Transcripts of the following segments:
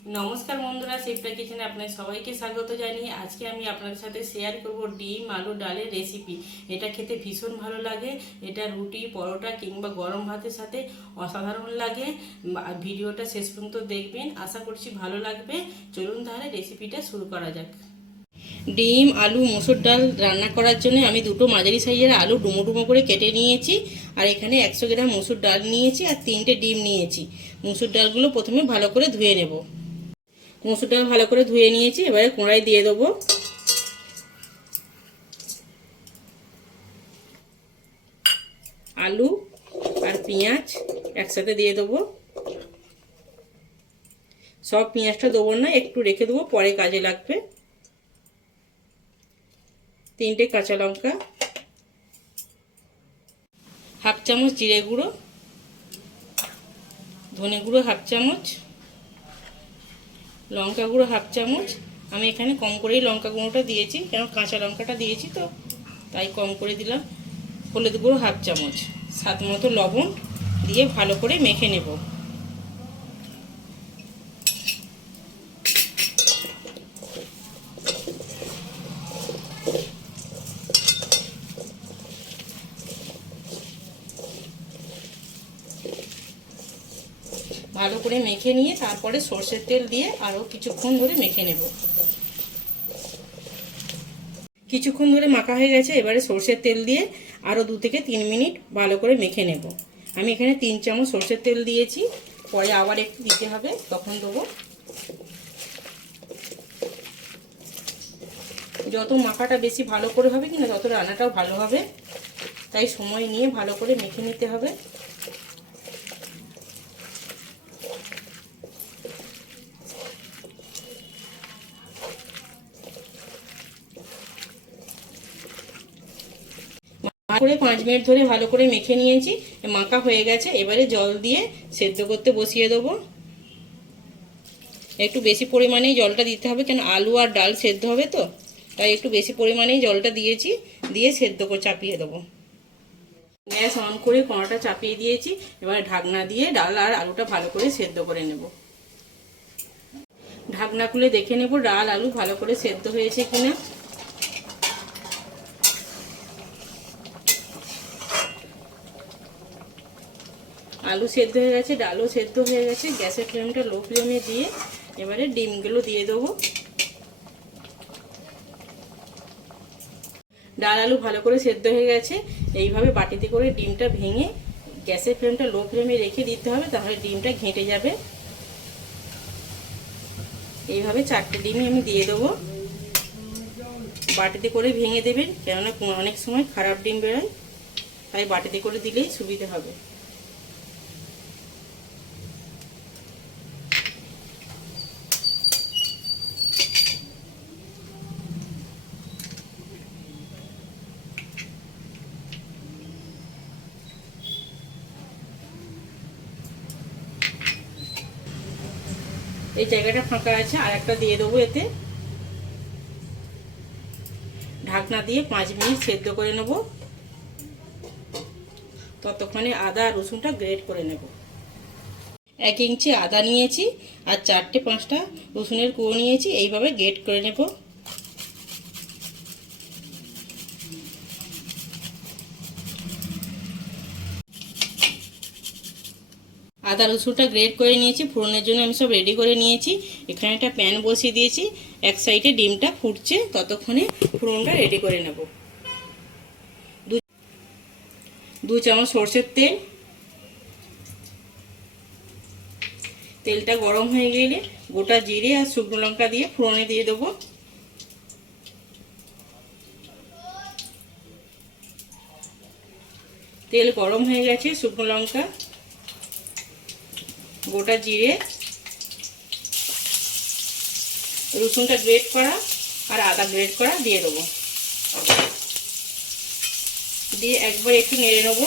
নমস্কার বন্ধুরা শিবটা কিচেনে আপনার সবাইকে স্বাগত জানিয়ে আজকে আমি আপনাদের সাথে শেয়ার করব ডিম আলু ডালের রেসিপি এটা খেতে ভীষণ ভালো লাগে, এটা রুটি, পরোটা কিংবা গরম ভাতের সাথে অসাধারণ লাগে। ভিডিওটা শেষ পর্যন্ত দেখবেন, আশা করছি ভালো লাগবে। চলুন তাহলে রেসিপিটা শুরু করা যাক। ডিম, আলু, মুসুর ডাল রান্না করার জন্য আমি দুটো মাঝারি সাইজের আলু ডুমো ডুমো করে কেটে নিয়েছি। আর এখানে একশো গ্রাম মসুর ডাল নিয়েছি আর তিনটে ডিম নিয়েছি। মুসুর ডালগুলো প্রথমে ভালো করে ধুয়ে নেব। মসুর ভালো করে ধুয়ে নিয়েছি, এবারে কড়াই দিয়ে দেবো। আলু আর পেঁয়াজ একসাথে দিয়ে দেবো। সব পেঁয়াজটা দেবো না, একটু রেখে দেবো, পরে কাজে লাগবে। তিনটে কাঁচা লঙ্কা, হাফ চামচ জিরে গুঁড়ো, ধনে গুঁড়ো হাফ চামচ লঙ্কা গুঁড়ো হাফ চামচ। আমি এখানে কম করেই লঙ্কা গুঁড়োটা দিয়েছি, কেন কাঁচা লঙ্কাটা দিয়েছি তো, তাই কম করে দিলাম। হলুদ গুঁড়ো হাফ চামচ। স্বাদ মতো লবণ দিয়ে ভালো করে মেখে নেব। ভালো করে মেখে নিয়ে তারপরে সর্ষের তেল দিয়ে আরও কিছুক্ষণ ধরে মেখে নেব। কিছুক্ষণ ধরে মাখা হয়ে গেছে, এবারে সর্ষের তেল দিয়ে আরও দু থেকে তিন মিনিট ভালো করে মেখে নেব। আমি এখানে তিন চামচ সর্ষের তেল দিয়েছি, পরে আবার একটু দিতে হবে, তখন দেবো। যত মাখাটা বেশি ভালো করে হবে কিনা, তত রান্নাটাও ভালো হবে। তাই সময় নিয়ে ভালো করে মেখে নিতে হবে। করে পাঁচ মিনিট ধরে ভালো করে মেখে নিয়েছি, মাখা হয়ে গেছে। এবারে জল দিয়ে সেদ্ধ করতে বসিয়ে দেবো। একটু বেশি পরিমাণেই জলটা দিতে হবে, কেন আলু আর ডাল সেদ্ধ হবে তো? তাই একটু বেশি পরিমাণেই জলটা দিয়েছি, দিয়ে সেদ্ধ করে চাপিয়ে দেবো। গ্যাস অন করে কড়াটা চাপিয়ে দিয়েছি, এবারে ঢাকনা দিয়ে ডাল আর আলুটা ভালো করে সেদ্ধ করে নেব। ঢাকনা খুলে দেখে নেব ডাল, আলু ভালো করে সেদ্ধ হয়েছে কিনা। আলু সেদ্ধ হয়ে গেছে, ডালও সেদ্ধ হয়ে গেছে। গ্যাসের ফ্লেমটা লো ফ্লেমে দিয়ে এবারে ডিমগুলো দিয়ে দেবো। ডাল আলু ভালো করে সেদ্ধ হয়ে গেছে। এইভাবে বাটিতে করে ডিমটা ভেঙে গ্যাসের ফ্লেমটা লো ফ্লেমে রেখে দিতে হবে, তাহলে ডিমটা ঘেঁটে যাবে। এইভাবে চারটে ডিমই আমি দিয়ে দেবো। বাটিতে করে ভেঙে দেবেন, কেননা অনেক সময় খারাপ ডিম বেরোয়, তাই বাটিতে করে দিলেই সুবিধা হবে। এই জায়গাটা ফাঁকা আছে, আর একটা দিয়ে দেবো এতে। ঢাকনা দিয়ে পাঁচ মিনিট সেদ্ধ করে নেব। ততক্ষণে আদা রসুনটা গ্রেড করে নেব। এক ইঞ্চি আদা নিয়েছি, আর চারটে পাঁচটা রসুনের কুয়ো নিয়েছি, এইভাবে গ্রেড করে নেব। আদা রসুনটা গ্রেট করে নিয়েছি, ফোড়নের জন্য আমি সব রেডি করে নিয়েছি। এখানে একটা প্যান বসিয়ে দিয়েছি, এক সাইডে ডিমটা ফুটছে, ততক্ষণে ফোড়নটা রেডি করে নেব। দু চামচ সর্ষের তেল। তেলটা গরম হয়ে গেলে গোটা জিরে আর শুকনো লঙ্কা দিয়ে ফোড়নে দিয়ে দেবো। তেল গরম হয়ে গেছে, শুকনো লঙ্কা। গোটা জিরে, রসুনটা গ্রেট করা আর আদা গ্রেট করা দিয়ে দেবো। দিয়ে একবার একটু নেড়ে নেব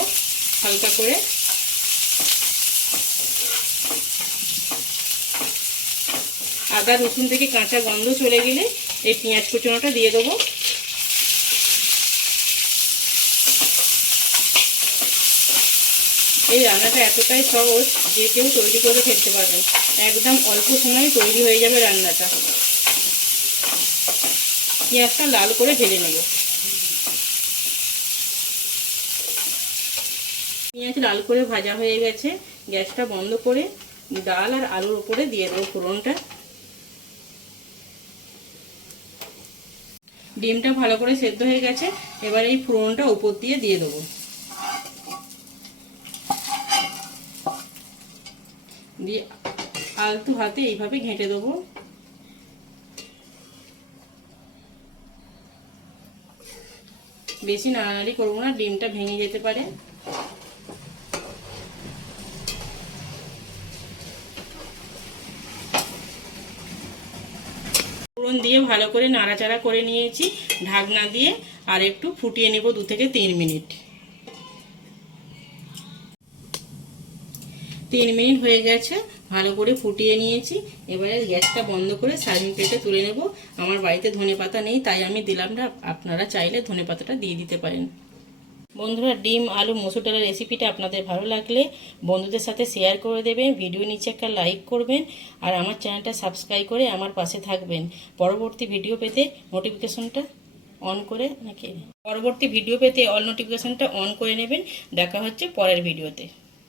হালকা করে। আদা রসুন থেকে কাঁচা গন্ধ চলে গেলে এই পেঁয়াজ কুচনোটা দিয়ে দেবো। এই রান্নাটা এতটাই সহজ যে কেউ তৈরি করে ফেলতে পারবেন একদম অল্প সময়ে তৈরি হয়ে যাবে রান্নাটা। পেঁয়াজটা লাল করে ভেজে নেব। পেঁয়াজ লাল করে ভাজা হয়ে গেছে। গ্যাসটা বন্ধ করে ডাল আর আলুর উপরে দিয়ে দেবো ফোড়নটা। ডিমটা ভালো করে সেদ্ধ হয়ে গেছে। এবার এই ফোড়নটা উপর দিয়ে দিয়ে দেবো। দিয়ে আলতু হাতে এইভাবে ঘেঁটে দেবো। বেশি নাড়ানাড়ি করব না, ডিমটা ভেঙে যেতে পারে। ফোড়ন দিয়ে ভালো করে নাড়াচাড়া করে নিয়েছি, ঢাকনা দিয়ে, আর একটু ফুটিয়ে নেব দু থেকে তিন মিনিট। তিন মিনিট হয়ে গেছে, ভালো করে ফুটিয়ে নিয়েছি। এবারে গ্যাসটা বন্ধ করে সার্ভিং প্লেটে তুলে নেব। আমার বাড়িতে ধনে পাতা নেই, তাই আমি দিলাম না। আপনারা চাইলে ধনে পাতাটা দিয়ে দিতে পারেন। বন্ধুরা, ডিম, আলু, মসুর ডালের রেসিপিটা আপনাদের ভালো লাগলে বন্ধুদের সাথে শেয়ার করে দেবেন, ভিডিও নিচে একটা লাইক করবেন, আর আমার চ্যানেলটা সাবস্ক্রাইব করে আমার পাশে থাকবেন। পরবর্তী ভিডিও পেতে নোটিফিকেশনটা অন করে নাকি? পরবর্তী ভিডিও পেতে অল নোটিফিকেশনটা অন করে নেবেন। দেখা হচ্ছে পরের ভিডিওতে।